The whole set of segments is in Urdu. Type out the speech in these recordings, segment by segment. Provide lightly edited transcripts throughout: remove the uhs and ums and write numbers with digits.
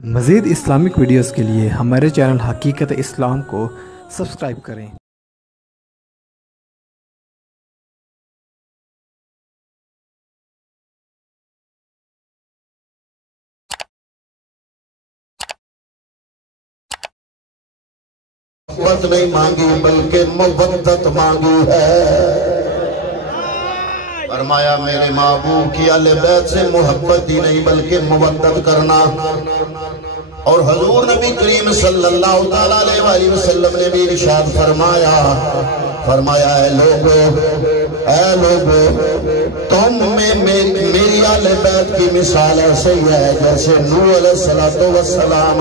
مزید اسلامک ویڈیوز کے لیے ہمارے چینل حقیقت اسلام کو سبسکرائب کریں۔ محبت نہیں مانگی بلکہ مودت مانگی ہے۔ فرمایا میرے محبوب کی اہل بیت سے محبت ہی نہیں بلکہ مودت کرنا۔ اور حضور نبی کریم صلی اللہ علیہ وآلہ وسلم نے بھی ارشاد فرمایا اے لوگو تم میں میری اہل بیت کی مثال ایسے ہی ہے جیسے نوح علیہ السلام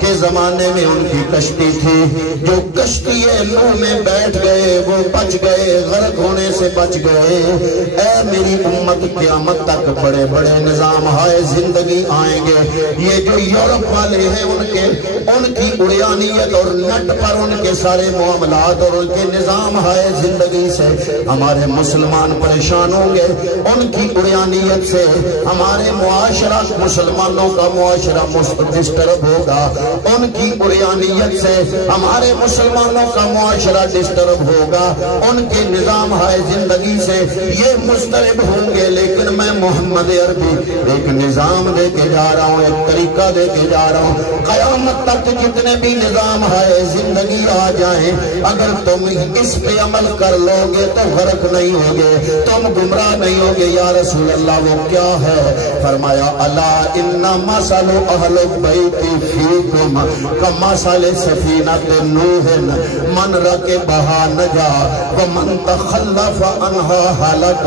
کے زمانے میں ان کی کشتی تھی، جو کشتی نوح میں بیٹھ گئے وہ بچ گئے، غرق ہونے سے بچ گئے۔ اے میری امت قیامت تک بڑے بڑے نظام ہائے زندگی آئیں گے، یہ جو یورپ والے ہیں ان کی اڑیانیت اور نٹ پر ان کے سارے معاملات اور ان کے نظام ہائے زندگی سے ہمارے مسلمان پریشان ہوں گے، ان کی اڑیانیت سے ہمارے معاشرہ مسلمانوں کا معاشرہ ڈسٹرب ہوگا، ان کی اڑیانیت سے ہمارے مسلمانوں کا معاشرہ ڈسٹرب ہوگا، ان کے نظام ہائے زندگی سے یہ مضطرب ہوں گے۔ لیکن میں محمد عربی ایک نظام دے کے جا رہا ہوں، ایک طریقہ دے کے جا رہا ہوں، قیامت تک جتنے بھی نظام ہے زندگی آ جائیں، اگر تم اس پہ عمل کر لو گے تو غرق نہیں ہوگے، تم گمراہ نہیں ہوگے۔ یا رسول اللہ وہ کیا ہے؟ فرمایا الا ان مثل اہل البیت فیکم کمثل سفینۃ نوح من رکبھا نجا ومن تخلف عنہا ہلک۔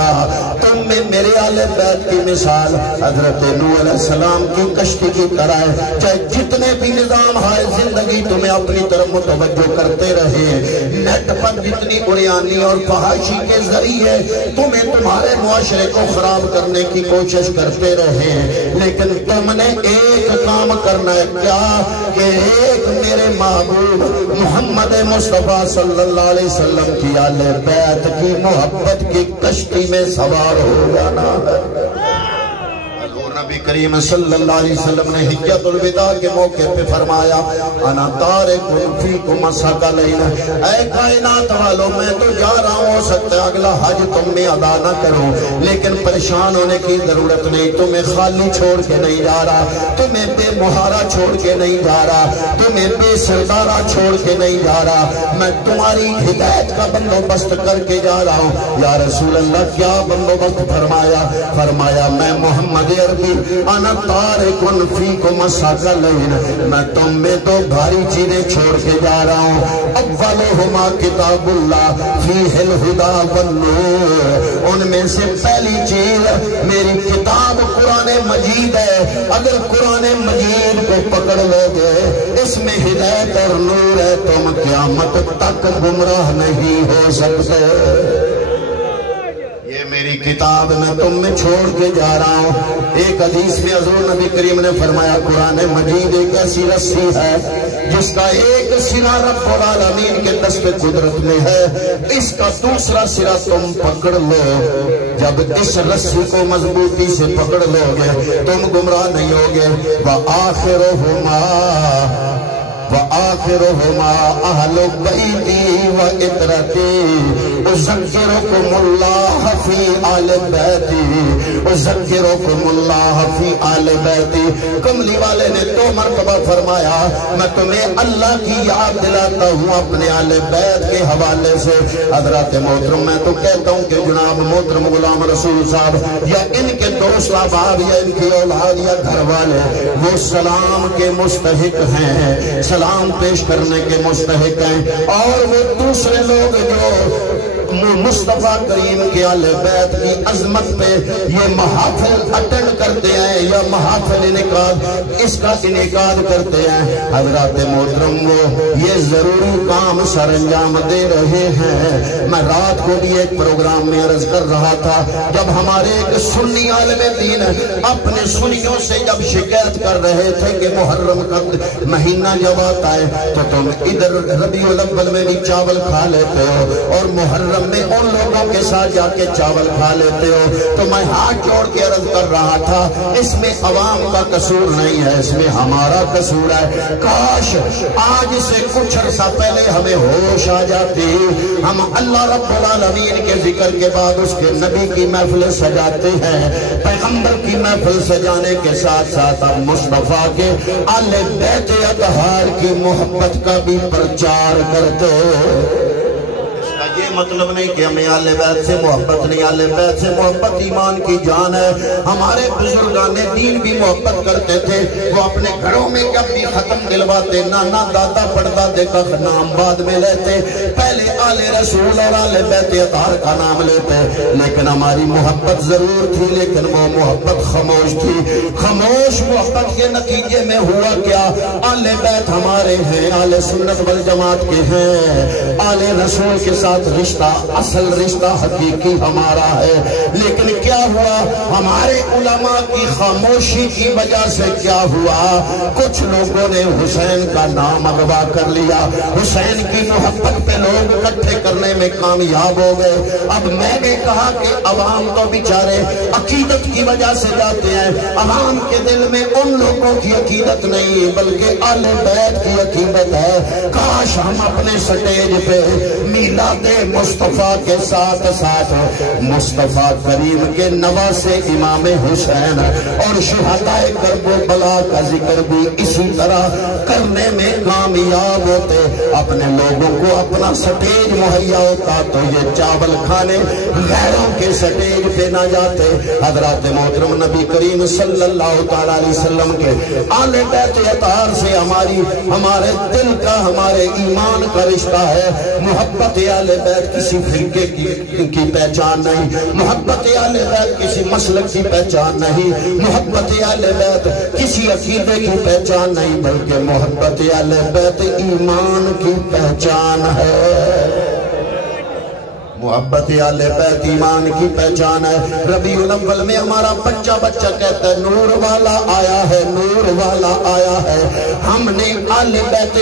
تم میں میرے اہل بیت کی مثال حضرت نوح علیہ السلام کی کشتی کی طرح ہے، چاہے جتنے بھی نظام ہے زندگی تمہیں اپنی طرف متوجہ کرتے رہے، نیٹ پر جتنی اڑیانی اور فحاشی کے ذریعے تمہیں تمہارے معاشرے کو خراب کرنے کی کوشش کرتے رہے، لیکن تم نے ایک کام کرنا ہے، کیا کہ ایک میرے محبوب محمد مصطفیٰ صلی اللہ علیہ وسلم کی اہل بیت کی محبت کی کشتی میں سوار ہو جانا ہے۔ نبی کریم صلی اللہ علیہ وسلم نے حجۃ الوداع کے موقع پہ فرمایا انا تارک فیکم ثقلین، اے کائنات والو میں تو جا رہا ہوں، ہو سکتا ہے اگلا حج تم میں ادا نہ کروں، لیکن پریشان ہونے کی ضرورت نہیں، تمہیں خالی چھوڑ کے نہیں جا رہا، تمہیں بے مہارا چھوڑ کے نہیں جا رہا، تمہیں بے سردارہ چھوڑ کے نہیں جا رہا، میں تمہاری ہدایت کا بندوبست کر کے جا رہا ہوں۔ یا رسول اللہ کیا بندوبست؟ فرمایا میں محمد عربی انا تارکن فیکم ثقلین، میں تم میں تو بھاری چیزیں چھوڑ کے جا رہا ہوں، اولہما کتاب اللہ فیہ الہدی والنور، ان میں سے پہلی چیز میری کتاب قرآن مجید ہے، اگر قرآن مجید کو پکڑ لو گے اس میں ہدایت اور نور ہے، تم قیامت تک گمراہ نہیں ہو سکتے۔ میری کتاب میں تم میں چھوڑ کے جا رہا ہوں۔ ایک حدیث میں حضور نبی کریم نے فرمایا قرآن مجید ایک ایسی رسی ہے جس کا ایک سرا رب العالمین کے دست قدرت میں ہے، اس کا دوسرا سرا تم پکڑ لو، جب اس رسی کو مضبوطی سے پکڑ لو گے تم گمراہ نہیں ہوگے۔ وآخرهما اہل بیتی و اطرتی اذکرکم اللہ فی آل بیتی، اذکرکم اللہ فی آل بیتی۔ کملی والے نے 2 مرتبہ فرمایا میں تمہیں اللہ کی یاد دلاتا ہوں اپنے آل بیت کے حوالے سے۔ حضرات محترم میں تو کہتا ہوں کہ جناب محترم غلام رسول صاحب یا ان کے دوست احباب یا ان کی اولاد یا گھر والے وہ سلام کے مستحق ہیں، سلام پیش کرنے کے مستحق ہیں، اور وہ دوسرے لوگ جو مصطفیٰ کریم کے اہل بیت کی عظمت پہ یہ محافل اٹینڈ کرتے ہیں یا محافل انعقاد اس کا انعقاد کرتے ہیں، حضرات محترم وہ یہ ضروری کام سر انجام دے رہے ہیں۔ میں رات کو بھی ایک پروگرام میں عرض کر رہا تھا، جب ہمارے ایک سنی عالم دین اپنے سنیوں سے جب شکایت کر رہے تھے کہ محرم کا مہینہ جب آتا ہے تو تم ادھر ربیع الاول میں بھی چاول کھا لیتے ہو اور محرم محرم میں ان لوگوں کے ساتھ جا کے چاول کھا لیتے ہو، تو میں ہاتھ جوڑ کے عرض کر رہا تھا اس میں عوام کا قصور نہیں ہے، اس میں ہمارا قصور ہے۔ کاش آج سے کچھ عرصہ پہلے ہمیں ہوش آ جاتی، ہم اللہ رب العالمین کے ذکر کے بعد اس کے نبی کی محفل سجاتے ہیں، پیغمبر کی محفل سجانے کے ساتھ ساتھ اب مصطفیٰ کے آل بیت اطہار کی محبت کا بھی پرچار کرتے ہو۔ یہ مطلب نہیں کہ ہمیں آل بیت سے محبت نہیں، آل بیت سے محبت ایمان کی جان ہے۔ ہمارے بزرگان دین بھی محبت کرتے تھے، وہ اپنے گھروں میں جب بھی ختم دلواتے نانا دادا پردادے کا نام بعد میں لیتے، پہلے آل رسول اور آل بیت اطہار کا نام لیتے، لیکن ہماری محبت ضرور تھی، لیکن وہ محبت خاموش تھی۔ خاموش محبت کے نتیجے میں ہوا کیا؟ آل بیت ہمارے ہیں، آل سنت والجماعت کے ہیں، آل رسول کے ساتھ رشتہ، اصل رشتہ حقیقی ہمارا ہے، لیکن کیا ہوا؟ ہمارے علماء کی خاموشی کی وجہ سے کیا ہوا؟ کچھ لوگوں نے حسین کا نام اغوا کر لیا، حسین کی محبت پہ لوگ اکٹھے کرنے میں کامیاب ہو گئے۔ اب میں نے کہا کہ عوام تو بیچارے عقیدت کی وجہ سے جاتے ہیں، عوام کے دل میں ان لوگوں کی عقیدت نہیں بلکہ آل بیت کی عقیدت ہے۔ کاش ہم اپنے سٹیج پہ میلاد مصطفیٰ کے ساتھ ساتھ مصطفیٰ کریم کے نواسے امام حسین اور شہداء کرب و بلا کا ذکر بھی اسی طرح کرنے میں کامیاب ہوتے، اپنے لوگوں کو اپنا سٹیج مہیا ہوتا تو یہ چاول کھانے غیروں کے سٹیج پہ نہ جاتے۔ حضرات محترم نبی کریم صلی اللہ تعالیٰ علیہ وسلم کے آل بیت اطہار سے ہمارے دل کا، ہمارے ایمان کا رشتہ ہے۔ محبت آل بیت کسی فرقے کی پہچان نہیں، محبت آل بیت کسی مسلک کی پہچان نہیں، محبت آل بیت کسی عقیدے کی پہچان نہیں، بلکہ محبت آل بیت ایمان کی پہچان ہے۔ محبت آل بیت ایمان کی پہچان ہے۔ ربیع الاول میں ہمارا بچہ کہتا ہے نور والا آیا ہے، نور والا آیا ہے۔ ہم نے آل بیت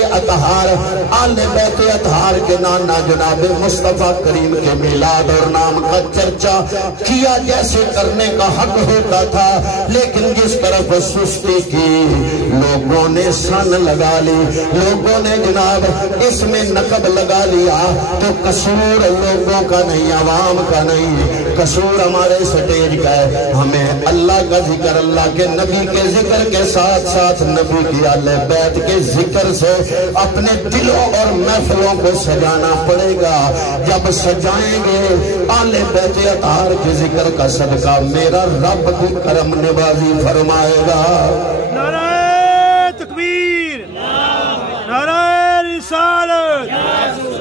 اطہار کے نانا جناب مصطفیٰ کریم کے میلاد اور نام کا چرچا کیا جیسے کرنے کا حق ہوتا تھا، لیکن جس طرف سستی کی لوگوں نے سن لگا لی، لوگوں نے جناب اس میں نقب لگا لیا، تو قصور لوگوں کا نہیں، عوام کا نہیں، قصور ہمارے سٹیج کا ہے۔ ہمیں اللہ کا ذکر، اللہ کے نبی کے ذکر کے ساتھ ساتھ نبی کی آل بیت کے ذکر سے اپنے دلوں اور محفلوں کو سجانا پڑے گا۔ جب سجائیں گے آل بیت اطہار کے ذکر کا صدقہ میرا رب بھی کرم نوازی فرمائے گا۔ نعرہ تکبیر، نعرہ رسالت،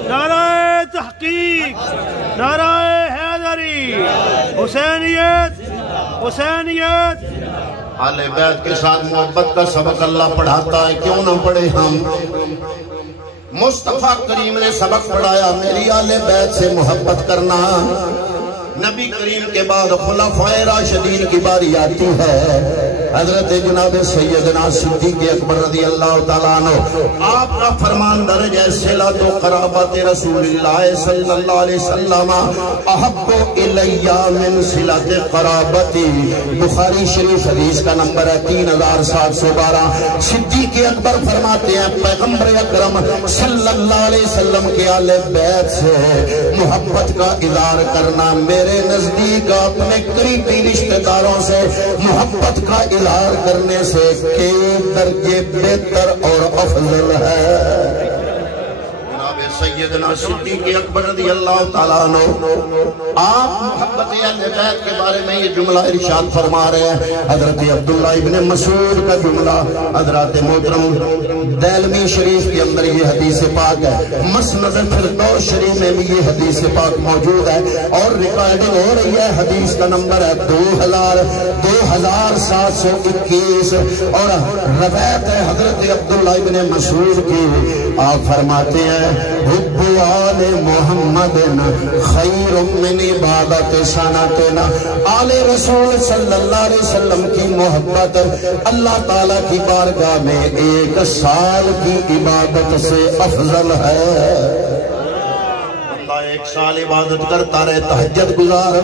نعرہ تحقیق، نعرہ حیدری، حسینیت، حسینیت۔ آل بیت کے ساتھ محبت کا سبق اللہ پڑھاتا ہے، کیوں نہ پڑھے ہم؟ مصطفیٰ کریم نے سبق پڑھایا، میری آل بیت سے محبت کرنا۔ نبی کریم کے بعد خلفائے راشدین کی باری آتی ہے۔ حضرت جناب سیدنا صدیق اکبر رضی اللہ تعالیٰ عنہ، آپ کا فرمان درج ہے صلۃ و قرابت رسول اللہ صلی اللہ علیہ وسلم احب الی من صلۃ قرابتی۔ بخاری شریف حدیث کا نمبر ہے 3712۔ صدیق اکبر فرماتے ہیں پیغمبر اکرم صلی اللہ علیہ وسلم کے آل بیت سے محبت کا اظہار کرنا میرے نزدیک اپنے قریبی رشتہ داروں سے محبت کا اظہار کرنے سے کئی درجے بہتر اور افضل ہے۔ سیدنا صدیق اکبر رضی اللہ تعالیٰ عنہ آپ محبت اہل بیت کے بارے میں یہ جملہ ارشاد فرما رہے ہیں۔ حضرت عبداللہ ابن مسعود کا جملہ حضرت محترم دیلمی شریف کے اندر یہ حدیث پاک ہے، مسند فردوس شریف میں بھی یہ حدیث پاک موجود ہے اور ریکارڈنگ ہو رہی ہے۔ حدیث کا نمبر ہے 2721 اور روایت ہے حضرت عبداللہ ابن مسعود کی۔ آپ فرماتے ہیں حب آل محمد خیر من عبادت سنتنا۔ آل رسول صلی اللہ علیہ وسلم کی محبت اللہ تعالیٰ کی بارگاہ میں ایک سال کی عبادت سے افضل ہے۔ ایک سال عبادت کرتا رہے، تہجد گزار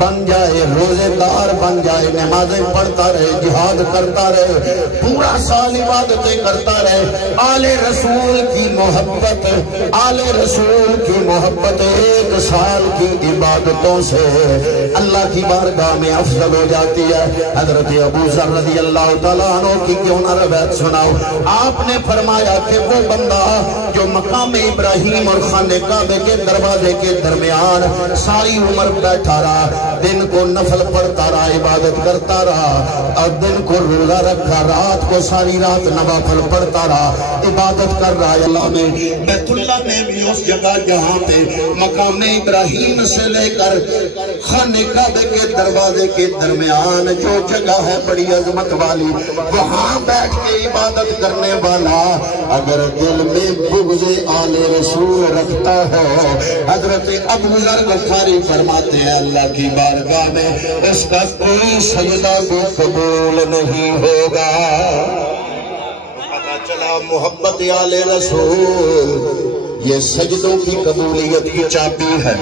بن جائے، روزے دار بن جائے، نمازیں پڑھتا رہے، جہاد کرتا رہے، پورا سال عبادتیں کرتا رہے، آل رسول کی محبت، آل رسول کی محبت ایک سال کی عبادتوں سے اللہ کی بارگاہ میں افضل ہو جاتی ہے۔ حضرت ابو ذر رضی اللہ تعالیٰ عنہ کی کیوں نہ روایت سناؤ، آپ نے فرمایا کہ وہ بندہ جو مقام ابراہیم اور خانہ کعبے کے دروازے کے درمیان ساری عمر بیٹھا رہا، دن کو نفل پڑھتا رہا، عبادت کرتا رہا، اور دن کو روزہ رکھا، رات کو ساری رات نوافل پڑھتا رہا، عبادت کر رہا ہے اللہ میں، بیت اللہ میں بھی اس جگہ جہاں پہ مقام ابراہیم سے لے کر خانہ کعبے کے دروازے کے درمیان جو جگہ ہے بڑی عظمت والی، وہاں بیٹھ کے عبادت کرنے والا اگر دل میں بغض آل رسول رکھتا ہے، حضرت ابو ذر غفاری فرماتے ہیں اللہ کی بارگاہ میں اس کا کوئی سجدہ بھی قبول نہیں ہوگا۔ پتہ چلا محبت آل رسول یہ سجدوں کی قبولیت کی چابی ہے،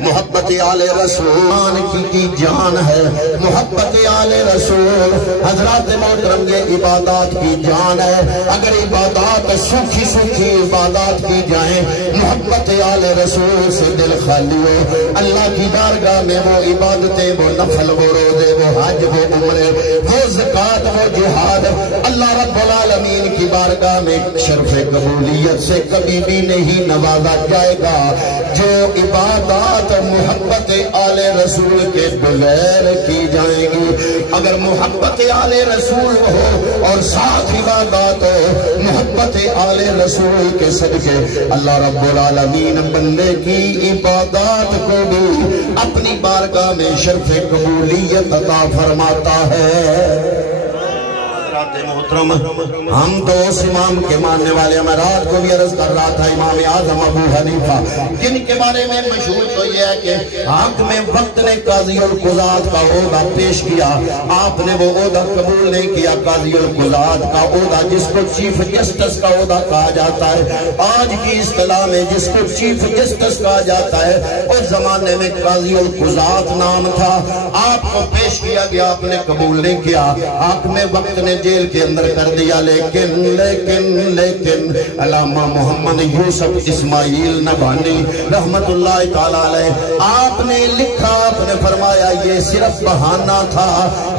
محبت آل رسول کی جان ہے، محبت آل رسول حضرات محترم یہ عبادات کی جان ہے۔ اگر عبادات سوکھی سوکھی عبادات کی جائیں، محبت آل رسول سے دل خالی ہو، اللہ کی بارگاہ میں وہ عبادتیں، وہ نفل، وہ روزے، وہ حج، وہ عمرے، وہ زکوٰۃ، وہ جہاد اللہ رب العالمین کی بارگاہ میں شرف قبولیت سے کبھی بھی نہیں نوازا جائے گا۔ جو عبادات محبت آل رسول کے بغیر کی جائیں گی، اگر محبت آل رسول ہو اور ساتھ عبادات ہو محبت آل رسول کے صدقے، اللہ رب العالمین بندے کی عبادات کو بھی اپنی بارگاہ میں شرف قبولیت عطا فرماتا ہے۔ محترم ہم تو اس امام کے ماننے والے ہیں، میں رات کو بھی عرض کر رہا تھا، امام اعظم ابو حنیفہ، جن کے بارے میں مشہور تو یہ ہے کہ حق میں وقت نے قاضی القضات کا عہدہ پیش کیا، آپ نے وہ عہدہ قبول نہیں کیا، قاضی القضات کا عہدہ جس کو چیف جسٹس کا عہدہ کہا جاتا ہے، آج کی اصطلاح میں جس کو چیف جسٹس کہا جاتا ہے، اس زمانے میں قاضی القضات نام تھا، آپ کو پیش کیا گیا، آپ نے قبول نہیں کیا، حق میں وقت نے جیل کے اندر کر دیا، لیکن علامہ محمد یوسف اسماعیل نبھانی رحمت اللہ تعالیٰ علیہ آپ نے لکھا، آپ نے فرمایا یہ صرف بہانہ تھا،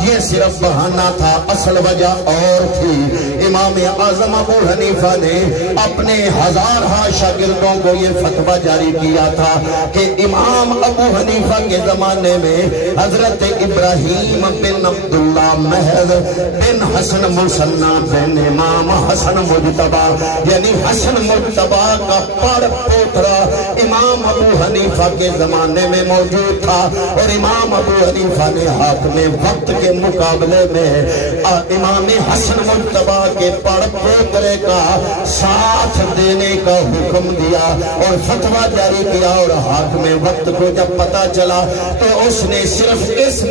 یہ صرف بہانہ تھا، اصل وجہ اور تھی۔ امام اعظم ابو حنیفہ نے اپنے ہزارہ شاگردوں کو یہ فتویٰ جاری کیا تھا کہ امام ابو حنیفہ کے زمانے میں حضرت ابراہیم بن عبداللہ محض بن حسن مسنہ بن امام حسن مجتبہ، یعنی حسن مجتبہ کا پڑ پوترا امام ابو حنیفہ کے زمانے میں موجود تھا، اور امام ابو حنیفہ نے حاکم وقت کے مقابلے میں امام حسن مجتبہ کے پڑ پوترے کا ساتھ دینے کا حکم دیا اور فتویٰ جاری کیا، اور حاکم وقت کو جب پتا چلا تو اس نے صرف اس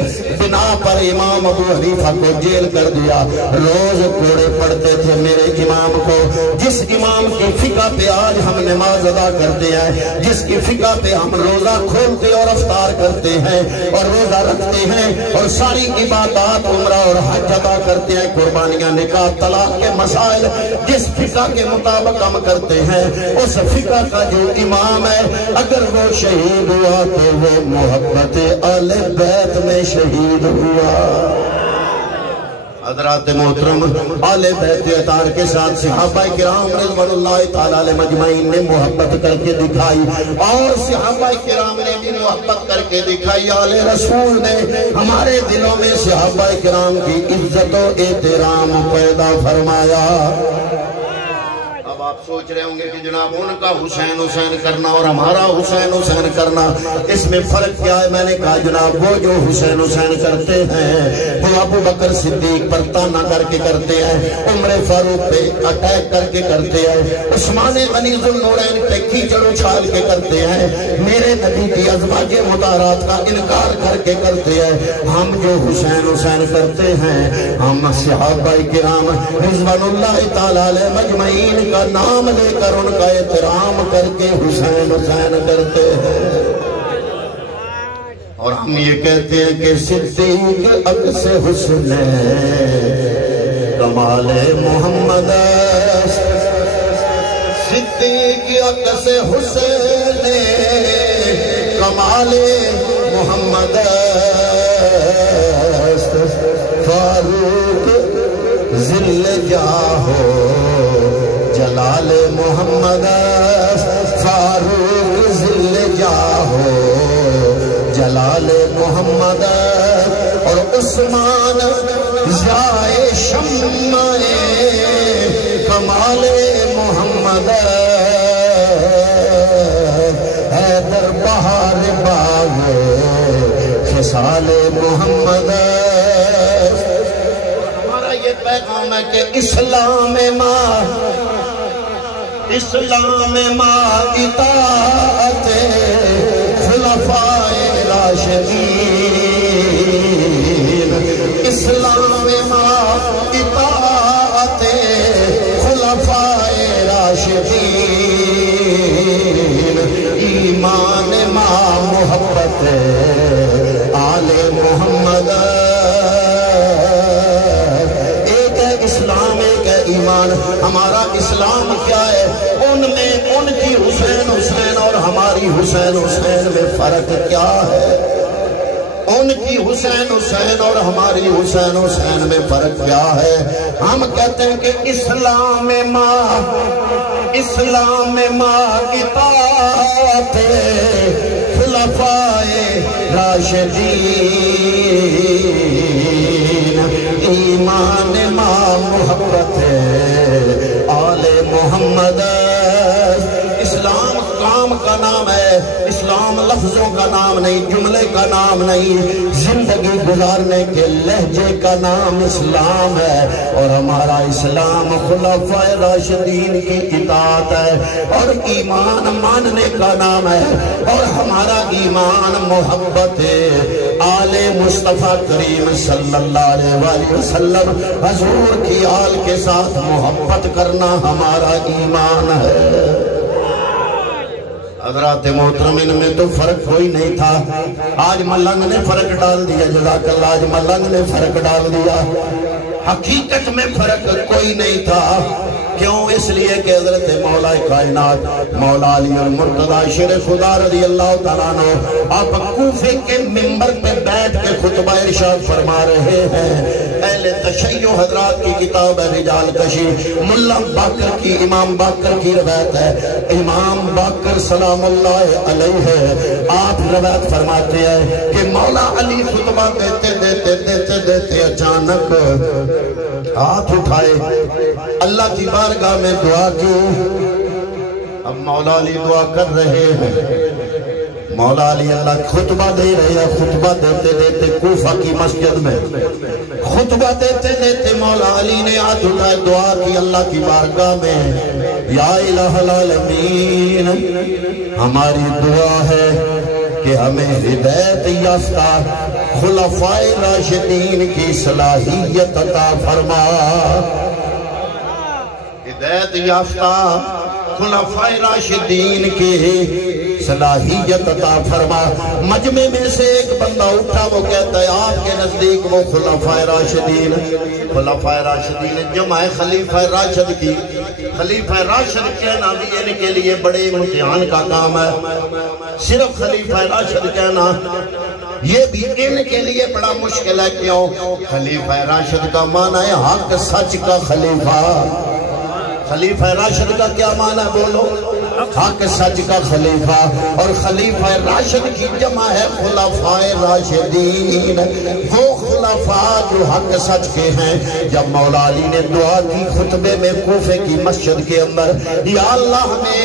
بنا پر امام ابو حنیفہ کو جیل کر دیا۔ روز کوڑے پڑھتے تھے میرے امام کو، جس امام کی فقہ پہ آج ہم نماز ادا کرتے ہیں، جس کی فقہ پہ ہم روزہ کھولتے اور افطار کرتے ہیں اور روزہ رکھتے ہیں اور ساری عبادات عمرہ اور حج ادا کرتے ہیں، قربانیاں، نکاح، طلاق کے مسائل جس فقہ کے مطابق ہم کرتے ہیں، اس فقہ کا جو امام ہے اگر وہ شہید ہوا تو وہ محبت اہل بیت میں شہید ہوا۔ حضرات محترم آل بیت اطہار کے ساتھ صحابہ کرام رضوان اللہ تعالیٰ علیہ مجمعین نے محبت کر کے دکھائی، اور صحابہ کرام نے بھی محبت کر کے دکھائی۔ آل رسول نے ہمارے دلوں میں صحابہ کرام کی عزت و احترام پیدا فرمایا۔ اب آپ سوچ رہے ہوں گے کہ جناب ان کا حسین حسین کرنا اور ہمارا حسین حسین کرنا اس میں فرق کیا ہے؟ میں نے کہا جناب وہ جو حسین حسین کرتے ہیں وہ ابو بکر صدیق پر تانا کر کے کرتے ہیں، عمر فاروق پہ اٹیک کر کے کرتے ہیں، عثمان غنی ذو النورین پہ کیچڑ اچھال کے کرتے ہیں، میرے نبی کی ازواج مطہرات کا انکار کر کے کرتے ہیں۔ ہم جو حسین حسین کرتے ہیں، ہم صحابہ کرام رضوان اللہ تعالیٰ علیہ مجمعین کا نام لے کر ان کا احترام کر کے حسین حسین کرتے ہیں. اور ہم یہ کہتے ہیں کہ صدیق عکس حسن کمال محمد است. صدیق عکس حسن کمال محمد است. فاروق ذل جاہو جلال محمد است. فاروق ذل جاہو جلال محمد. اور عثمان ضیائے شمع کمال محمد. حیدر بہار باغ خصال محمد. ہمارا یہ پیغام ہے کہ اسلام ماں اطاعت خلفائے راشدین. اسلام ماں اطاعت خلفائے راشدین. ایمان ماں محبت آل محمد. ایک ہے اسلام، ایک ہے ایمان. ہمارا اسلام کیا ہے؟ ان میں ان کی حسین حسین اور ہماری حسین حسین میں فرق کیا ہے؟ ان کی حسین حسین اور ہماری حسین حسین میں فرق کیا ہے؟ ہم کہتے ہیں کہ اسلام ماں اطاعت خلفائے راشدین. ایمان ماں محبت آل محمد. اسلام کام کا نام ہے. اسلام لفظوں کا نام نہیں، جملے کا نام نہیں، زندگی گزارنے کے لہجے کا نام اسلام ہے. اور ہمارا اسلام خلفائے راشدین کی اطاعت ہے. اور ایمان ماننے کا نام ہے. اور ہمارا ایمان محبت آل مصطفیٰ کریم صلی اللہ علیہ وآلہ وسلم حضور کی آل کے ساتھ محبت کرنا ہمارا ایمان ہے. حضرات محترم، ان میں تو فرق کوئی نہیں تھا. آج ملنگ نے فرق ڈال دیا. جزاک اللہ. آج ملنگ نے فرق ڈال دیا. حقیقت میں فرق کوئی نہیں تھا. کیوں؟ اس لیے کہ حضرت مولا کائنات مولا علی المرتضی شیر خدا رضی اللہ تعالیٰ عنہ آپ کوفے کے منبر پہ بیٹھ کے خطبہ ارشاد فرما رہے ہیں. اہل تشیع حضرات کی کتاب ہے رجال کشی. ملا باقر کی، امام باقر کی روایت ہے. امام باقر سلام اللہ علیہ آپ روایت فرماتے ہیں کہ مولا علی خطبہ دیتے اچانک ہاتھ اٹھائے، اللہ کی بارگاہ میں دعا کی. اب مولا علی دعا کر رہے ہیں. مولا علی اللہ خطبہ دے رہے ہیں. خطبہ دیتے دیتے کوفہ کی مسجد میں خطبہ دیتے دیتے مولا علی نے ہاتھ اٹھائے، دعا کی اللہ کی بارگاہ میں. یا الہ العالمین، ہماری دعا ہے کہ ہمیں ہدایت یافتہ خلفائے راشدین کی صلاحیت عطا فرما. ہدایت یافتہ خلفائے راشدین کی صلاحیت عطا فرما. مجمع میں سے ایک بندہ اٹھا، وہ کہتا ہے آپ کے نزدیک وہ خلفائے راشدین جمع ہے خلیفہ راشد کی. خلیفہ راشد کہنا بھی ان کے لیے بڑے امتحان کا کام ہے. صرف خلیفہ راشد کہنا یہ بھی ان کے لیے بڑا مشکل ہے. کیوں؟ خلیفہ راشد کا معنی ہے حق سچ کا خلیفہ. خلیفہ راشد کا کیا معنی ہے؟ بولو. حق سچ کا خلیفہ. اور خلیفہ راشد کی جمع ہے خلفائے راشدین، وہ خلفاء جو حق سچ کے ہیں. جب مولا علی نے دعا کی خطبے میں کوفے کی مسجد کے اندر، یا اللہ ہمیں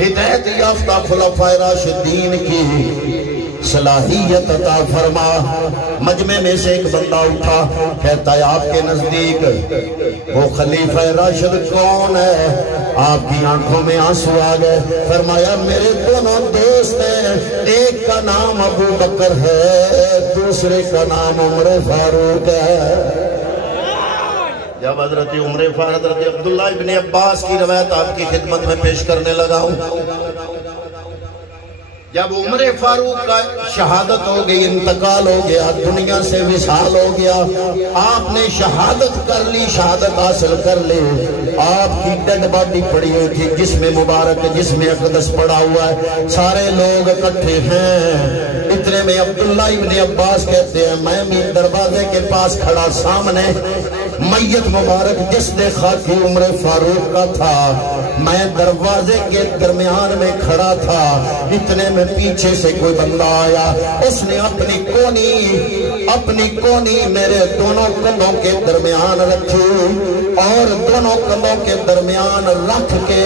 ہدایت یافتہ خلفائے راشدین کی صلاحیت عطا فرما. مجمع میں سے ایک بندہ اٹھا، کہتا ہے آپ کے نزدیک وہ خلیفہ راشد کون ہے؟ آپ کی آنکھوں میں آنسو آ گئے. فرمایا میرے دونوں دوست ہیں، ایک کا نام ابو بکر ہے، دوسرے کا نام عمر فاروق ہے. جب حضرت عبداللہ ابن عباس کی روایت آپ کی خدمت میں پیش کرنے لگا ہوں، جب عمر فاروق کا شہادت ہو گئی، انتقال ہو گیا، دنیا سے وصال ہو گیا، آپ نے شہادت کر لی، شہادت حاصل کر لی، آپ کی ڈیڈ باڈی پڑی ہوئی تھی، جسم مبارک، جسم اقدس پڑا ہوا ہے، سارے لوگ اکٹھے ہیں۔ اتنے میں عبداللہ ابن عباس کہتے ہیں میں بھی دروازے کے پاس کھڑا، سامنے میت مبارک جسد خاکی عمر فاروق کا تھا، میں دروازے کے درمیان میں کھڑا تھا، اتنے میں پیچھے سے کوئی بندہ آیا، اس نے اپنی کونی میرے دونوں کندھوں کے درمیان رکھی، اور دونوں کندھوں کے درمیان رکھ کے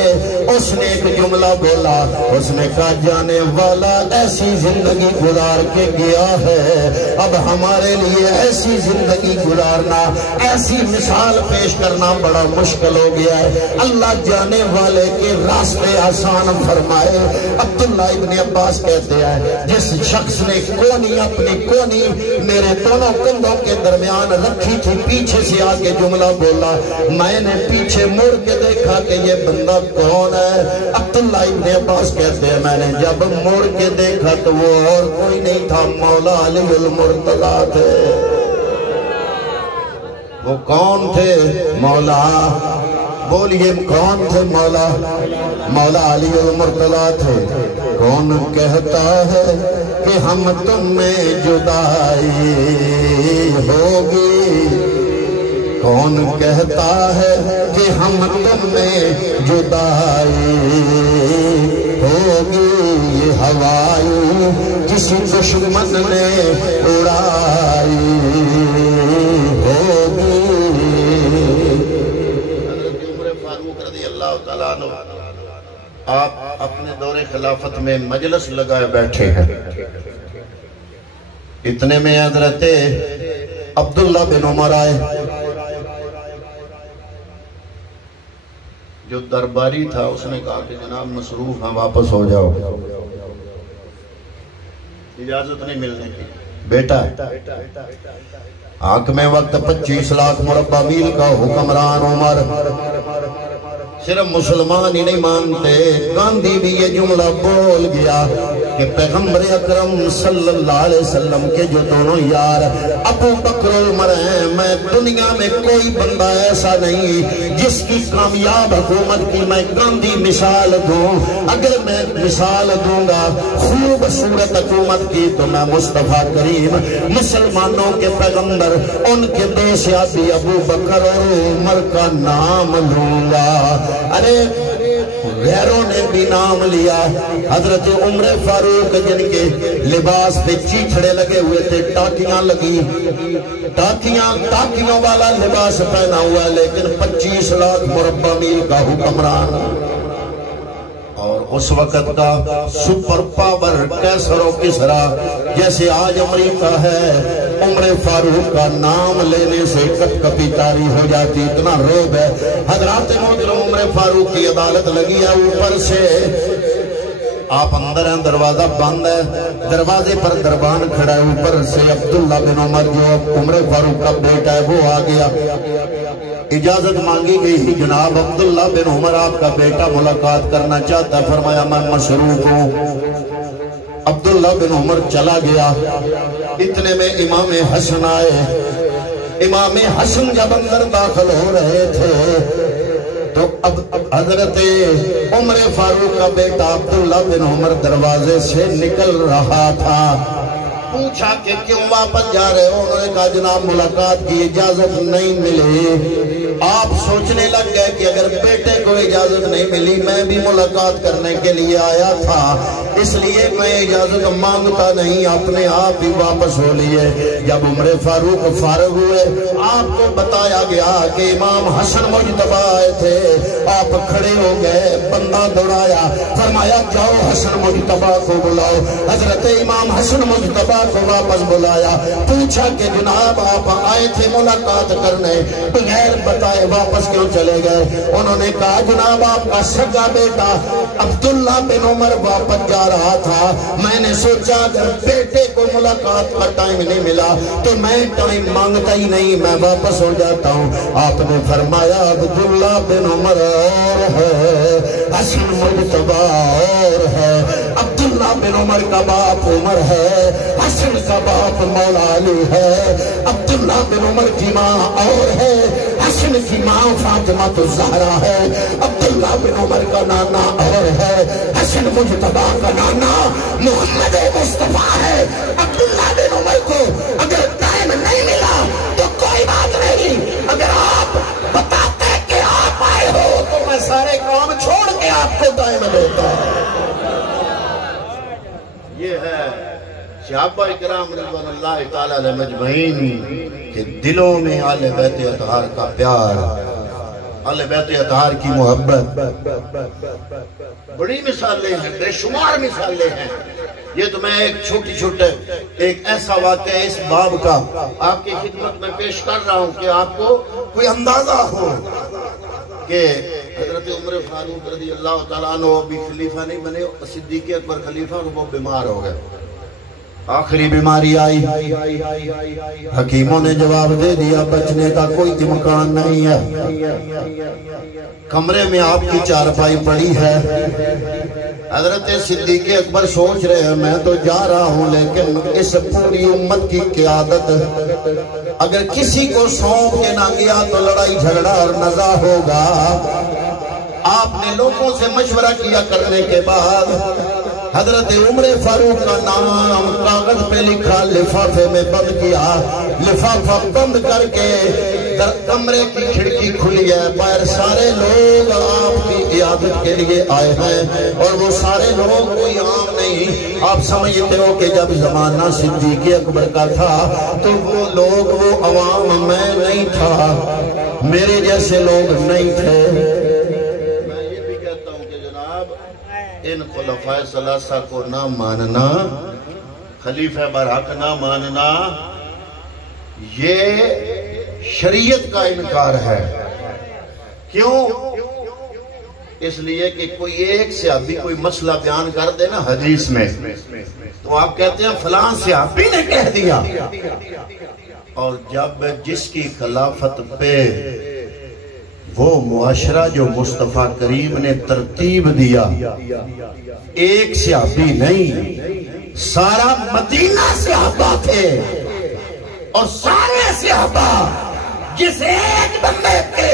اس نے ایک جملہ بولا، اس نے کہا جانے والا ایسی زندگی گزار کے گیا ہے، اب ہمارے لیے ایسی زندگی گزارنا، ایسی مثال پیش کرنا بڑا مشکل ہو گیا ہے، اللہ جانے والے کے راستے آسان فرمائے۔ عبداللہ ابن عباس کہتے ہیں جس شخص نے اپنی کونی میرے دونوں کندھوں کے درمیان رکھی تھی، پیچھے سے آگے جملہ بولا، میں نے پیچھے مڑ کے دیکھا کہ یہ بندہ کون ہے۔ عبداللہ ابن عباس کہتے ہیں میں نے جب مڑ کے دیکھا تو وہ اور کوئی نہیں تھا، مولا علی المرتضی تھے۔ وہ کون تھے؟ مولا، بولیے کون تھے؟ مولا علی المرتضی تھے۔ کون کہتا ہے کہ ہم تم میں جدائی ہوگی، کون کہتا ہے کہ ہم تم میں جدائی ہوگی، یہ ہوائی کسی دشمن نے اڑائی ہوگی۔ حضرت عمر فاروق رضی اللہ تعالیٰ عنہ آپ اپنے دور خلافت میں مجلس لگائے بیٹھے ہیں، اتنے میں حضرت عبداللہ بن عمر آئے، جو درباری تھا، اس نے کہا کہ جناب مصروف ہیں، واپس ہو جاؤ، اجازت نہیں ملنے کی۔ بیٹا حاکم وقت 25 لاکھ مربع میل کا حکمران عمر، صرف مسلمان ہی نہیں مانتے، گاندھی بھی یہ جملہ بول گیا کہ پیغمبر اکرم صلی اللہ علیہ وسلم کے جو دونوں یار ابو بکر عمر ہیں، میں دنیا میں کوئی بندہ ایسا نہیں جس کی کامیاب حکومت کی میں گاندھی مثال دوں، اگر میں مثال دوں گا خوبصورت حکومت کی تو میں مصطفیٰ کریم مسلمانوں کے پیغمبر ان کے دیش آبی ابو بکر اور عمر کا نام لوں گا۔ ارے غیروں نے بھی نام لیا، حضرت عمر فاروق جن کے لباس پہ چیچڑے لگے ہوئے تھے، ٹاکیاں لگی، ٹاکیوں والا لباس پہنا ہوا ہے، لیکن 25 لاکھ مربع میل کا حکمران، اور اس وقت کا سپر پاور کیسر و کسرا جیسے آج امریکہ ہے، عمر فاروق کا نام لینے سے کپ کپی تاری ہو جاتی، اتنا روب ہے۔ حضرات محترم عمر فاروق کی عدالت لگی ہے، اوپر سے آپ اندر ہیں، دروازہ بند ہے، دروازے پر دربان کھڑا ہے، اوپر سے عبداللہ بن عمر جو عمر فاروق کا بیٹا ہے وہ آ گیا، اجازت مانگی گئی، جناب عبداللہ بن عمر آپ کا بیٹا ملاقات کرنا چاہتا ہے، فرمایا میں مصروف ہوں۔ عبداللہ بن عمر چلا گیا، اتنے میں امام حسن آئے، امام حسن جب اندر داخل ہو رہے تھے تو اب حضرت عمر فاروق کا بیٹا عبداللہ بن عمر دروازے سے نکل رہا تھا، پوچھا کہ کیوں واپس جا رہے ہو؟ انہوں نے کہا جناب ملاقات کی اجازت نہیں ملی۔ آپ سوچنے لگ گئے کہ اگر بیٹے کو اجازت نہیں ملی، میں بھی ملاقات کرنے کے لیے آیا تھا، اس لیے میں اجازت مانگتا نہیں، اپنے آپ ہی واپس ہو لیے۔ جب عمر فاروق فارغ ہوئے، آپ کو بتایا گیا کہ امام حسن مجتبی آئے تھے، آپ کھڑے ہو گئے، بندہ دوڑایا، فرمایا جاؤ حسن مجتبی کو بلاؤ۔ حضرت امام حسن مجتبی کو واپس بلایا، پوچھا کہ جناب آپ آئے تھے ملاقات کرنے، بغیر بتائے واپس کیوں چلے گئے؟ انہوں نے کہا جناب آپ کا سگا بیٹا عبداللہ بن عمر واپس جا رہا تھا، میں نے سوچا اگر بیٹے کو ملاقات کا ٹائم نہیں ملا تو میں ٹائم مانگتا ہی نہیں، میں واپس ہو جاتا ہوں۔ آپ نے فرمایا عبداللہ بن عمر اور ہے، حسن مجتبیٰ اور ہے۔ عبداللہ بن عمر کا باپ عمر ہے، حسن کا باپ مولا علی ہے۔ عبداللہ بن عمر کی ماں اور ہے، حسن کی ماں فاطمہ الزہرا ہے۔ عبداللہ بن عمر کا نانا اور ہے، حسن مجتبیٰ کا نانا محمد مصطفیٰ ہے۔ عبداللہ بن عمر کو اگر ٹائم نہیں ملا تو کوئی بات نہیں، اگر آپ بتاتے کہ آپ آئے ہو تو میں سارے کام چھوڑ کے آپ کو ٹائم دیتا۔ یہ ہے صحابہ کرام رضوان اللہ تعالیٰ علیہ مجمعین کہ دلوں میں اہل بیت اطہار کا پیار، اہل بیت اطہار کی محبت، بڑی مثالیں ہیں، بے شمار مثالیں ہیں۔ یہ تو میں ایک چھوٹی چھوٹے ایک ایسا واقعہ اس باب کا آپ کی خدمت میں پیش کر رہا ہوں کہ آپ کو کوئی اندازہ ہو کہ حضرت عمر فاروق رضی اللہ تعالیٰ عنہ بھی خلیفہ نہیں بنے، صدیق اکبر خلیفہ اور وہ بیمار ہو گئے۔ آخری بیماری آئی، حکیموں نے جواب دے دیا بچنے کا کوئی امکان نہیں ہے۔ کمرے میں آپ کی چارپائی پڑی ہے، حضرت صدیق اکبر سوچ رہے ہیں میں تو جا رہا ہوں لیکن اس پوری امت کی قیادت اگر کسی کو سونپ کے نہ گیا تو لڑائی جھگڑا اور نزاع ہوگا۔ آپ نے لوگوں سے مشورہ کیا کرنے کے بعد حضرت عمر فاروق کا نام کاغذ پہ لکھا، لفافے میں بند کیا، لفافہ بند کر کے کمرے کی کھڑکی کھلی ہے، باہر سارے لوگ آپ کی عیادت کے لیے آئے ہیں اور وہ سارے لوگ کوئی عام نہیں۔ آپ سمجھتے ہو کہ جب زمانہ صدیق اکبر کا تھا تو وہ لوگ وہ عوام میں نہیں تھا، میرے جیسے لوگ نہیں تھے۔ ان خلفاء ثلاثہ کو نہ ماننا، خلیفہ برحق نہ ماننا، یہ شریعت کا انکار ہے۔ کیوں؟ اس لیے کہ کوئی ایک صحابی کوئی مسئلہ بیان کر دے نا حدیث میں تو آپ کہتے ہیں فلاں صحابی نے کہہ دیا، اور جب جس کی خلافت پہ وہ معاشرہ جو مصطفیٰ کریم نے ترتیب دیا، ایک صحابی نہیں سارا مدینہ صحابہ تھے، اور سارے صحابہ جس ایک بندے کے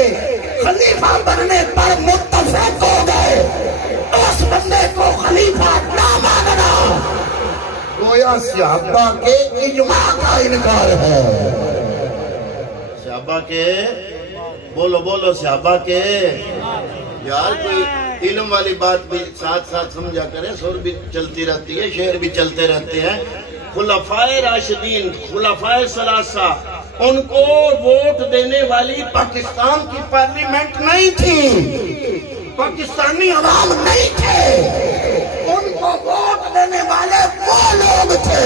خلیفہ بننے پر متفق ہو گئے اس بندے کو خلیفہ نہ ماننا گویا صحابہ کے اجماع کا انکار ہے۔ صحابہ کے بولو بولو صحابہ کے، یار کوئی علم والی بات بھی ساتھ ساتھ سمجھا کریں، سر بھی چلتی رہتی ہے، شعر بھی چلتے رہتے ہیں۔ خلفاء راشدین، خلفاء ثلاثہ، ان کو ووٹ دینے والی پاکستان کی پارلیمنٹ نہیں تھی، پاکستانی عوام نہیں تھے، ان کو ووٹ دینے والے وہ لوگ تھے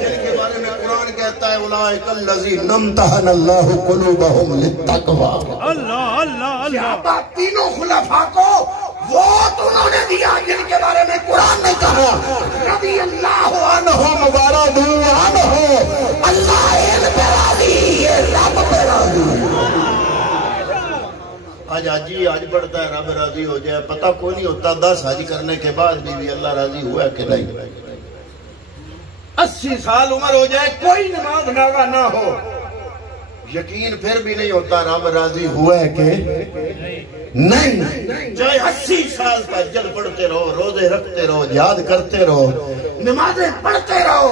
جن کے بارے میں قرآن کہتا ہے اولئک الذین امتحن اللہ قلوبہم للتقوی۔ اللہ اللہ اللہ، تینوں خلفاء کو ووٹ انہوں نے دیا جن کے بارے میں قرآن نے کہا رضی اللہ عنہم ورضوا عنہ، اللہ ان پہ راضی، یہ رب پہ راضی۔ آج حجی آج بڑھتا ہے رب راضی ہو جائے، پتہ کوئی نہیں ہوتا 10 حج کرنے کے بعد بھی اللہ راضی ہوا کہ نہیں۔ 80 سال عمر ہو جائے کوئی نماز ناغا نہ ہو، یقین پھر بھی نہیں ہوتا رب راضی ہوا ہے کہ نہیں۔ چاہے 80 سال تک جل پڑھتے رہو، روزے رکھتے رہو، یاد کرتے رہو، نمازیں پڑھتے رہو،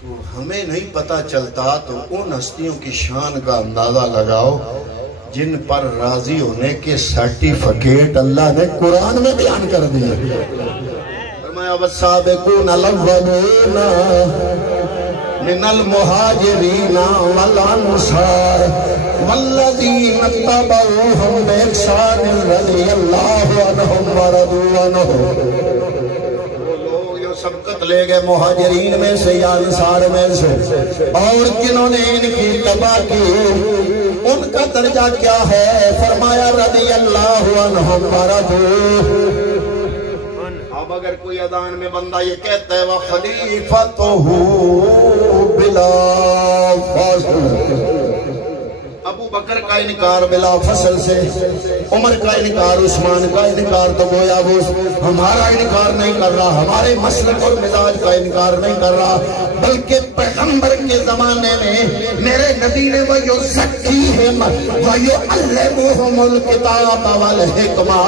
تو ہمیں نہیں پتا چلتا تو ان ہستیوں کی شان کا اندازہ لگاؤ جن پر راضی ہونے کے سرٹیفکیٹ اللہ نے قرآن میں بیان کر دیے۔ فرمایا والسابقون الاولون من المہاجرین والانصار والذین اتبعوہم بإحسان رضی اللہ عنہم ورضوا عنہ۔ وہ لوگ جو سبقت لے گئے مہاجرین میں سے یا انصار میں سے، اور جنہوں نے ان کی اتباع کی، ان کا درجہ کیا ہے؟ فرمایا رضی اللہ عنہم ورضوا، اب اگر کوئی اذان میں بندہ یہ کہتا ہے وَخَلِيفَتُهُ بِلَا فَاصِلٍ، ابو بکر کا انکار بلا فصل سے، عمر کا انکار، عثمان کا انکار، تو گویا وہ ہمارا انکار نہیں کر رہا، ہمارے مسلک اور مزاج کا انکار نہیں کر رہا، بلکہ پیغمبر کے زمانے میں میرے نبی نے وَيُزَكِّيهِمْ وَيُعَلِّمُهُمُ الْكِتَابَ وَالْحِکْمَةَ،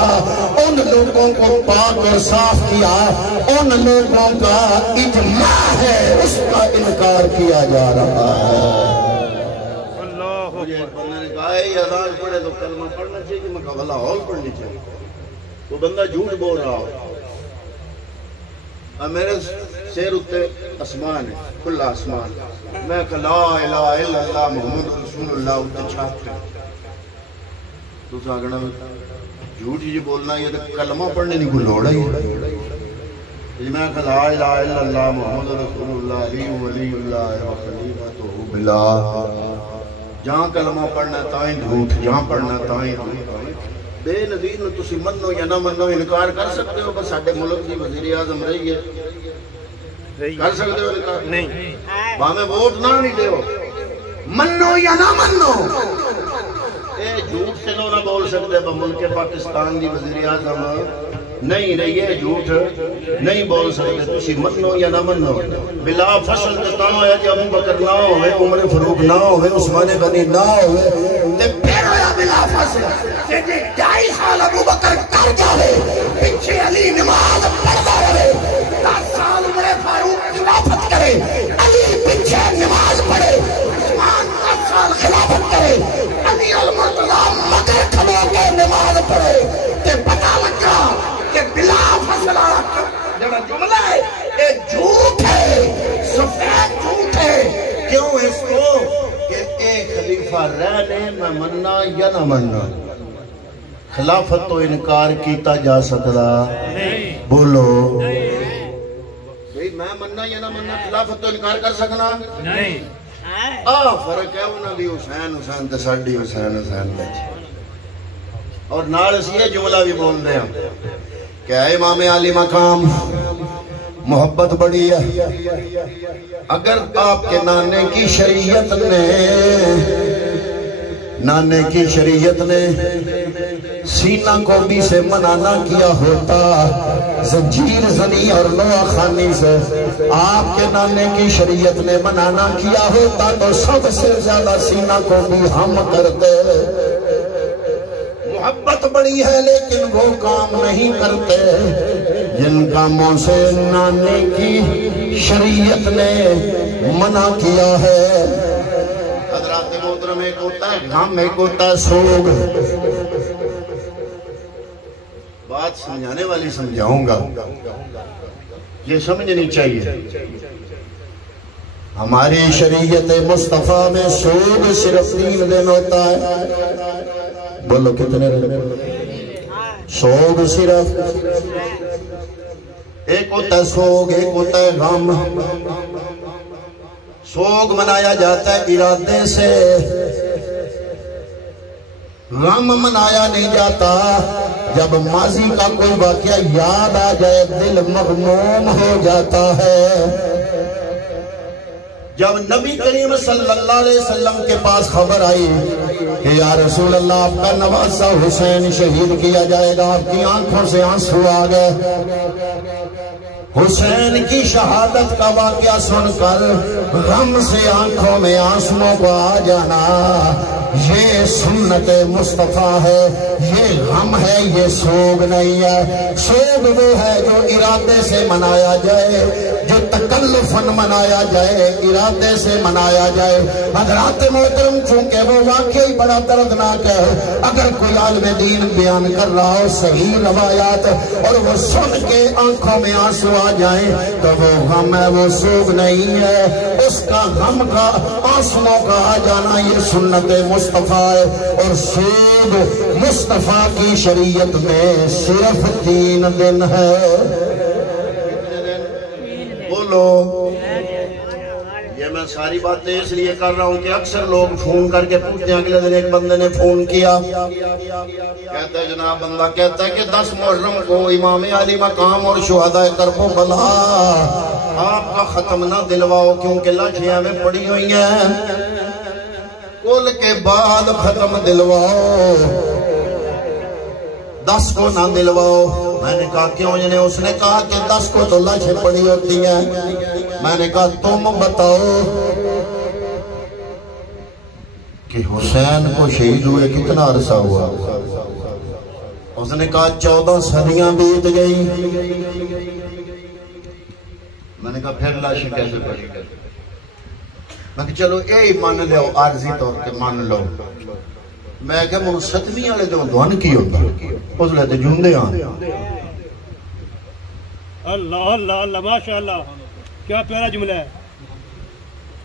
ان لوگوں کو پاک اور صاف کیا، ان لوگوں کا اجماع ہے، اس کا انکار کیا جا رہا ہے۔ مجھے ایک بندہ نے کہا ہے یہ اذان پڑھے تو کلمہ پڑھنا چاہیے کہ میں کہا بھلا ہال پڑھنی چاہیے، وہ بندہ جھوٹ بول رہا ہو۔ اب میرے سیر اتے اسمان ہے، کھلا اسمان، میں کہا لا الہ الا اللہ محمد رسول اللہ اتے چھاپتے تو ساگنا جھوٹ ہی بولنا، یہ تو کلمہ پڑھنے نہیں کو لوڑا ہی، میں کہا لا الہ الا اللہ محمد رسول اللہ علی ولی اللہ وخلیفۃہ بلا، جہاں کلمہ پڑھنا تائیں جھوٹ، جہاں پڑھنا تائیں جھوٹ۔ بے نظیر نے تسی منو یا نہ منو انکار کر سکتے ہو، بس ساڈے ملک کی وزیر اعظم رہی ہے، کر سکتے ہو انکار؟ نہیں، ہمیں ووٹ نہ نہیں دے ہو، منو یا نہ منو، اے جھوٹ سے نہ بول سکتے ملک پاکستان کی وزیر اعظم نہیں رہی ہے، جھوٹ نہیں بول سکتے، تسی منو یا نہ منو۔ بلا فصل تو تاں ہویا کہ ابو بکر نہ ہوئے، عمر فاروق نہ ہوئے، عثمان غنی نہ ہوئے، تے پھر ہویا بلا فصل کہ 2.5 سال ابو بکر کر جاوے، پیچھے علی نماز پڑھتا رہے، 10 سال عمر فاروق خلافت کرے، علی پیچھے نماز پڑھے، عثمان 10 سال خلافت کرے، علی المرتضی مگر کھلو کے نماز پڑھے، تے پتہ لگا کہ بلا فصل جڑا جملہ ہے یہ جھوٹ ہے، سفید جھوٹ ہے۔ کیوں اس کو کہ ایک خلیفہ رہنے میں مننا یا نہ مننا، خلافت تو انکار کیتا جا سکتا، بولو میں مننا یا نہ مننا، خلافت تو انکار کر سکنا نہیں۔ فرق ہے انہوں نے حسین حسین تے ساڈی حسین حسین تے، اور نال اس یہ جملہ بھی بول رہے ہیں کہ اے امام علی مقام محبت بڑی ہے، اگر آپ کے نانے کی شریعت نے سینہ کو بھی سے منع نہ کیا ہوتا، زنجیر زنی اور نوح خانی سے آپ کے نانے کی شریعت نے منع نہ کیا ہوتا تو سب سے زیادہ سینہ کو بھی ہم کرتے۔ محبت بڑی ہے لیکن وہ کام نہیں کرتے جن کاموں سے نانے کی شریعت نے منع کیا ہے۔ حضرات محترم، ایک ہوتا ہے غم، ایک ہوتا ہے سوگ۔ بات سمجھانے والی سمجھاؤں گا، یہ سمجھنی چاہیے۔ ہماری شریعت مصطفیٰ میں سوگ صرف 3 دن ہوتا ہے، بولو کتنے دن؟ سوگ صرف ایک ہوتا ہے سوگ، ایک ہوتا ہے غم۔ سوگ منایا جاتا ہے ارادے سے، غم منایا نہیں جاتا۔ جب ماضی کا کوئی واقعہ یاد آ جائے دل مغموم ہو جاتا ہے۔ جب نبی کریم صلی اللہ علیہ وسلم کے پاس خبر آئی کہ یا رسول اللہ آپ کا نواسہ حسین شہید کیا جائے گا، آپ کی آنکھوں سے آنسو آ گئے۔ حسین کی شہادت کا واقعہ سن کر غم سے آنکھوں میں آنسوؤں کو آ جانا، یہ سنت مصطفیٰ ہے، یہ غم ہے، یہ سوگ نہیں ہے۔ سوگ وہ ہے جو ارادے سے منایا جائے، جو تکلفاً منایا جائے، ارادے سے منایا جائے۔ حضرات محترم، چونکہ وہ واقعی بڑا دردناک ہے، اگر کوئی عالم دین بیان کر رہا ہو صحیح روایات اور وہ سن کے آنکھوں میں آنسو آ جائیں تو وہ غم ہے، وہ سوگ نہیں ہے۔ اس کا غم کا، آنسوؤں کا آ جانا یہ سنت مصطفیٰ ہے، اور سوگ مصطفیٰ کی شریعت میں صرف 3 دن ہے۔ بولو، یہ میں ساری باتیں اس لیے کر رہا ہوں کہ اکثر لوگ فون کر کے پوچھتے ہیں. اگلے دن ایک بندے نے فون کیا, کہتا ہے جناب بندہ کہتا ہے کہ 10 محرم کو امام علی مقام اور شہداء کربلا آپ کا ختم نہ دلواؤ, کیونکہ لاٹھیاں میں پڑی ہوئی ہیں, کل کے بعد ختم دلواؤ, 10 کو نہ دلواؤ. میں نے کہا کیوں؟ یعنی اس نے کہا کہ 10 کو تو لاٹھیں پڑی ہوتی ہیں. میں نے کہا تم بتاؤ کہ حسین کو شہید ہوئے کتنا عرصہ ہوا؟ اس نے کہا 14 صدیاں بیت گئی. میں نے کہا پھر لاشیں کیسے پڑی؟ میں کہا چلو اے مان لو, عارضی طور پہ مان لو. میں کہا مجھے 7ویں والے جو دھون کی ہوتا اس لئے تو جوندے آن. اللہ اللہ اللہ ماشاءاللہ, کیا پیارا جملہ ہے.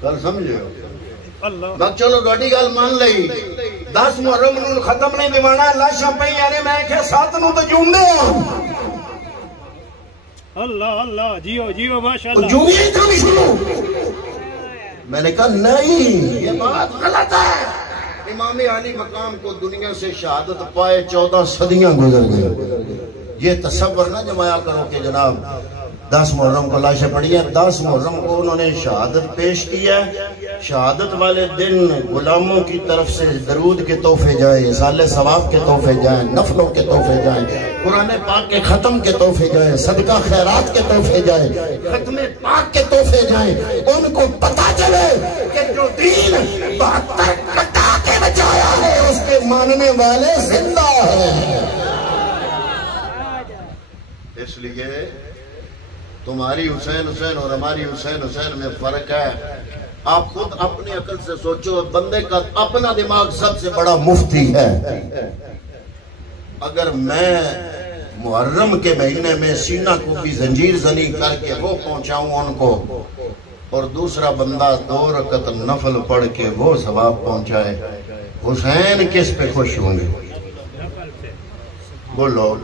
گل سمجھے ہو؟ اللہ بس چلو ڈوٹی گل مان لئی, 10 محرم انہوں نے ختم نہیں دیوانا, لاشاں پہ یعنی میں کہا 7 نو تو جوندے آن. اللہ اللہ, جیو جیو ماشاءاللہ. جوندے کم شروع. میں نے کہا نہیں, یہ بات غلط ہے. امام علی مقام کو دنیا سے شہادت پائے 14 صدیاں گزر گئے. یہ تصور نہ جمایا کرو کہ جناب 10 محرم کو لاشیں پڑی ہیں. 10 محرم کو انہوں نے شہادت پیش کی ہے. شہادت والے دن غلاموں کی طرف سے درود کے تحفے جائیں, اصال ثواب کے تحفے جائیں, نفلوں کے تحفے جائیں, قرآن پاک کے ختم کے تحفے جائیں, صدقہ خیرات کے تحفے جائیں, ختم پاک کے تحفے جائیں. ان کو پتا چلے کہ جو دین 72 کٹا کے بچایا ہے اس کے ماننے والے زندہ ہیں. اس لیے تمہاری حسین حسین اور ہماری حسین حسین میں فرق ہے. آپ خود اپنی عقل سے سوچو, بندے کا اپنا دماغ سب سے بڑا مفتی ہے. اگر میں محرم کے مہینے میں سینہ کو بھی زنجیر زنی کر کے وہ پہنچاؤں ان کو, اور دوسرا بندہ 2 رکعت نفل پڑھ کے وہ ثواب پہنچائے, حسین کس پہ خوش ہوں گے؟ بولو.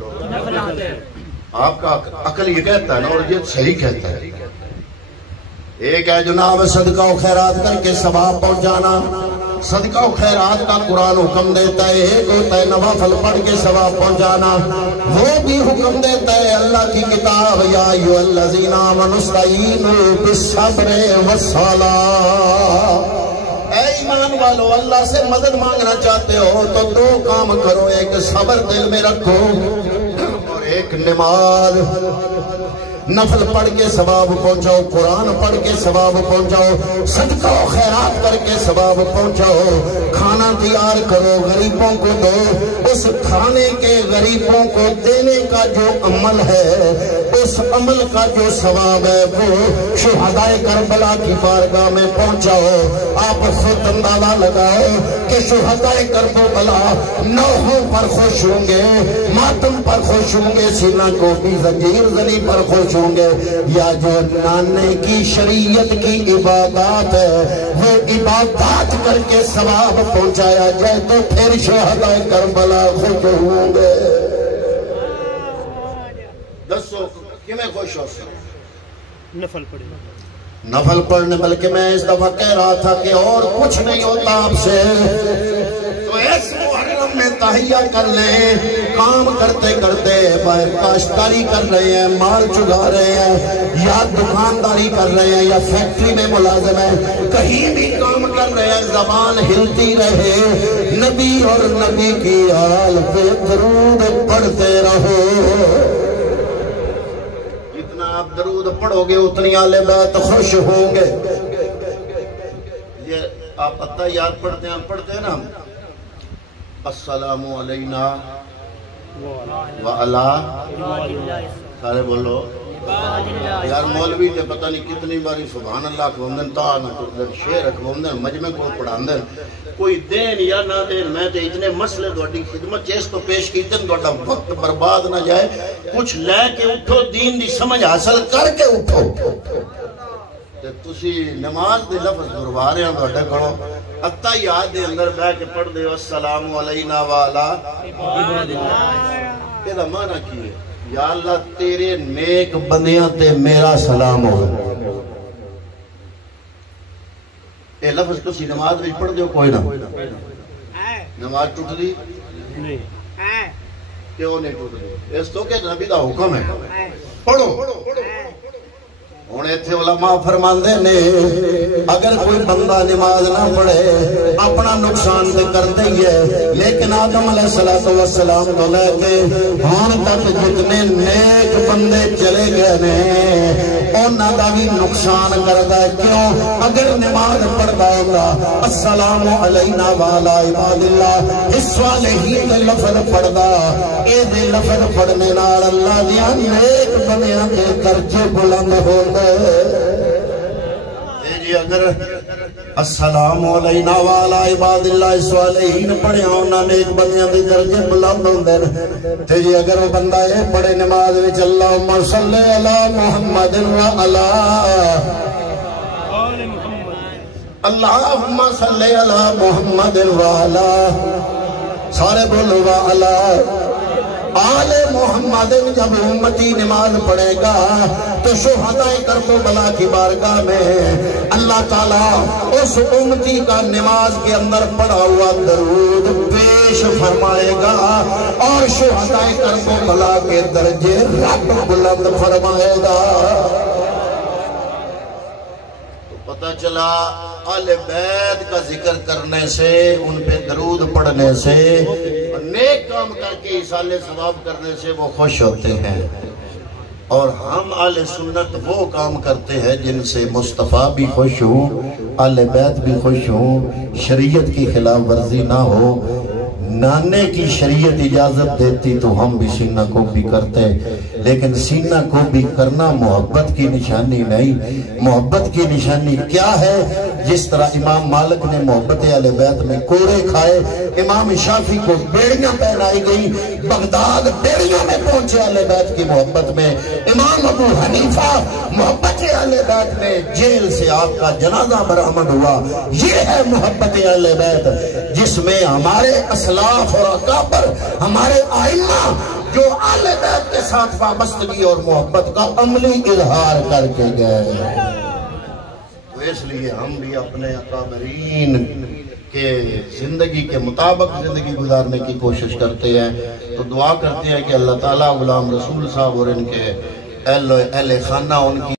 آپ کا عقل یہ کہتا ہے نا, اور یہ صحیح کہتا ہے. ایک ہے جناب صدقہ و خیرات کر کے ثواب پہنچانا, صدقہ و خیرات کا قرآن حکم دیتا ہے. ایک ہوتا ہے نوافل پڑھ کے ثواب پہنچانا, وہ بھی حکم دیتا ہے اللہ کی کتاب یا ایھا الذین آمنوا استعینوا بالصبر والصلاۃ. اے ایمان والو, اللہ سے مدد مانگنا چاہتے ہو تو 2 کام کرو, ایک صبر دل میں رکھو اور ایک نماز. نفل پڑھ کے ثواب پہنچاؤ, قرآن پڑھ کے ثواب پہنچاؤ, صدقہ و خیرات کر کے ثواب پہنچاؤ. کھانا تیار کرو, غریبوں کو دو. اس کھانے کے غریبوں کو دینے کا جو عمل ہے, اس عمل کا جو ثواب ہے وہ شہداء کربلا کی بارگاہ میں پہنچاؤ. آپ خود اندازہ لگاؤ کہ شہداء کربلا نوحوں پر خوش ہوں گے, ماتم پر خوش ہوں گے, سینہ کو بھی زنجیر زنی پر خوش ہوں گے. یا جو نانے کی شریعت کی عبادات ہے وہ عبادات کر کے ثواب پہنچایا جائے تو پھر شہداء کربلا خوش ہوں گے. دسو کیوں خوش ہو سکتے؟ نفل پڑھے, نفل پڑھنے. بلکہ میں اس دفعہ کہہ رہا تھا کہ اور کچھ نہیں ہوتا آپ سے, تو اس محرم میں تہیہ کر لیں. کام کرتے کرتے کاشتکاری کر رہے ہیں, مال چگا رہے ہیں, یا دکانداری کر رہے ہیں, یا فیکٹری میں ملازم ہیں, کہیں بھی کام کر رہے ہیں, زبان ہلتی رہے, نبی اور نبی کی آل پہ درود پڑھتے رہو. آپ درود پڑھو گے اتنی اہل بیت خوش ہوں گے. یہ آپ اتحیات پڑھتے ہیں نا, السلام علینا وعلا, سارے بولو. یار مولوی تے پتہ نہیں کتنی باری سبحان اللہ کھوندن, تا نہ شعر کھوندن, مجمع کو پڑھاندن, کوئی دین یا نہ دین. میں تے اتنے مسئلے تہاڈی خدمت چیز تو پیش کیتے, تہاڈا وقت برباد نہ جائے. کچھ لے کے اٹھو, دین دی سمجھ حاصل کر کے اٹھو. تے تسی نماز دے لفظ دوروا رہے ہیں تہاڈے کولوں, اتحیات دے اندر بیٹھ کے پڑھ دے السلام علینا وعلا. یہ معنی کی ہے؟ یا اللہ تیرے نیک بندیاں تے میرا سلام ہو. یہ لفظ تسی نماز میں پڑھ دیو کوئی نہ نماز ٹوٹ دی نہیں کیوں نہیں ٹوٹ دی اس تو کہ نبی دا حکم ہے پڑھو ہونے تھے علماء فرماندے نے اگر کوئی بندہ نماز نہ پڑھے اپنا نقصان تے کر دئی ہے لیکن آدم علیہ السلام تو لے کے ہون تک جتنے نیک بندے چلے گئے نے انہاں دا بھی نقصان کردا ہے کیوں اگر نماز پڑھدا ہوگا السلام علینا وعلی عباد اللہ اس صالحین دے لفظ پڑھدا اے دے لفظ پڑھنے نال اللہ دیاں نیک بندیاں دے درجے بلند ہوندے جی اگر السلام علینا وعلی عباد اللہ الصالحین پڑھے ہونا نیک بندیاں دی درجے بلند ہوندے تے جی اگر وہ بندہ یہ پڑھے نماز وچ اللہم صلی علی محمد وعلی اللہم صلی علی محمد وعلی سارے بولو وعلی آل محمد جب امتی نماز پڑھے گا تو شہداء کرب و بلا کی بارگاہ میں اللہ تعالیٰ اس امتی کا نماز کے اندر پڑھا ہوا درود پیش فرمائے گا اور شہداء کرب و بلا کے درجے رب بلند فرمائے گا پتہ چلا آل بیت کا ذکر کرنے سے ان پہ درود پڑھنے سے نیک کام کر کے ایصال ثواب کرنے سے وہ خوش ہوتے ہیں اور ہم آل سنت وہ کام کرتے ہیں جن سے مصطفیٰ بھی خوش ہوں آل بیت بھی خوش ہوں شریعت کی خلاف ورزی نہ ہو نانے کی شریعت اجازت دیتی تو ہم بھی سینہ کو بھی کرتے لیکن سینہ کو بھی کرنا محبت کی نشانی نہیں محبت کی نشانی کیا ہے جس طرح امام مالک نے محبت اہل بیت میں کوڑے کھائے امام شافعی کو بیڑیاں پہنائی گئی بغداد بیڑیوں میں پہنچے اہل بیت کی محبت میں امام ابو حنیفہ محبت اہل بیت میں جیل سے آپ کا جنازہ برآمد ہوا یہ ہے محبت اہل بیت جس میں ہمارے اسلاف اور اکابر ہمارے آئمہ جو اہل بیت کے ساتھ وابستگی اور محبت کا عملی اظہار کر کے گئے تو اس لیے ہم بھی اپنے اکابرین کے زندگی کے مطابق زندگی گزارنے کی کوشش کرتے ہیں تو دعا کرتے ہیں کہ اللہ تعالیٰ غلام رسول صاحب اور ان کے اہل خانہ ان کی